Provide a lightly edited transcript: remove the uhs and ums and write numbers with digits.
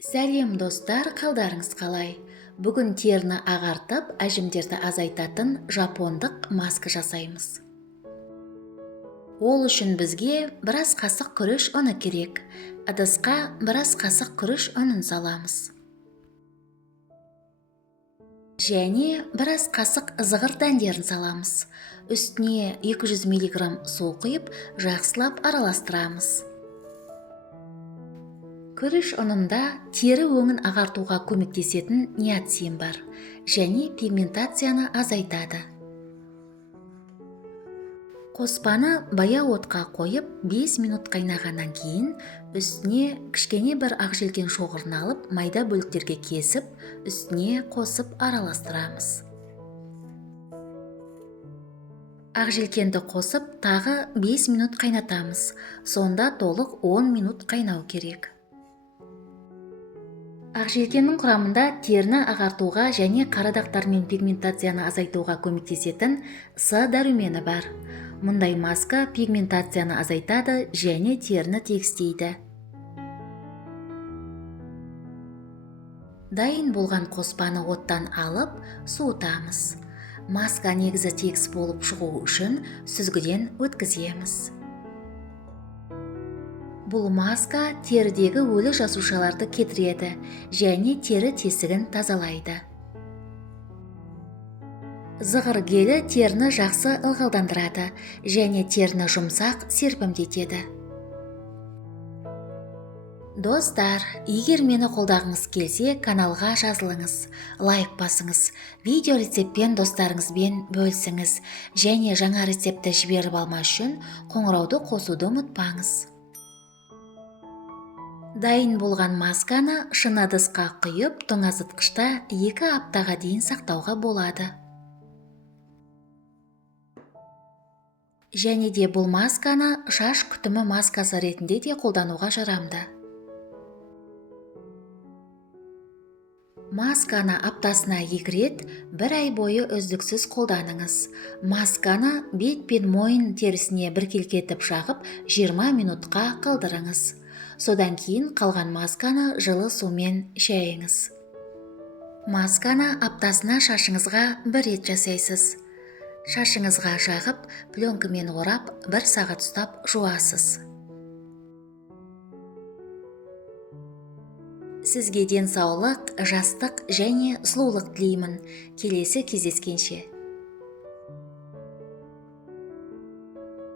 Сәлем достар, қалдарыңыз қалай? Бүгін теріні ағартып, әжімдерді азайтатын жапондық маска жасаймыз. Ол үшін бізге біраз қасық күріш ұны керек. Ыдысқа біраз қасық күріш ұнын саламыз. Және біраз қасық зығыр дәндерін саламыз. Үстіне 200 мг су құйып, жақсылап араластырамыз. Күріш ұнында тері өңін ағартуға көмектесетін ниацин бар, және пигментацияны азайтады. Қоспаны баяу отқа қойып 5 минут қайнағаннан кейін, үстіне кішкене бір ақжелкен шоғырын алып, майда бөліктерге кесіп, үстіне қосып араластырамыз. Ақжелкенді қосып, тағы 5 минут қайнатамыз. Сонда толық 10 минут қайнау керек. Ақжелкеннің құрамында теріні ағартуға және қарадақтар мен пигментацияны азайтуға көмектесетін С дәрумені бар. Мұндай маска пигментацияны азайтады және теріні тегістейді. Дайын болған қоспаны оттан алып, суытамыз. Маска негізі тегіс болып шығу үшін сүзгіден өткіземіз. Бұл маска терідегі өлі жасушаларды кетіреді және тері тесігін тазалайды. Зығыр гелі теріні жақсы ылғалдандырады және теріні жұмсақ серпімдетеді. Достар, егер мені қолдағыңыз келсе, каналға жазылыңыз, лайк басыңыз, видео рецептпен достарыңызбен бөлісіңіз және жаңа рецепті жіберіп алмас үшін қоңырауды қосуды ұмытпаңыз. Дайын болған масканы шыны ыдысқа құйып, тоңазытқышта 2 аптаға дейін сақтауға болады. Және де бұл масканы шаш күтімі маскасы ретінде де қолдануға жарамды. Масканы аптасына 2 рет 1 ай бойы үздіксіз қолданыңыз. Масканы бет пен мойын терісіне біркелкетіп жағып 20 минутқа қалдырыңыз. Содан кейін қалған масканы жылы сумен шайыңыз. Масканы аптасына шашыңызға 1 рет жасайсыз. Шашыңызға жағып, пленкамен орап, 1 сағат ұстап жуасыз. Сізге денсаулық, жастық және сұлулық тілеймін. Келесі кездескенше.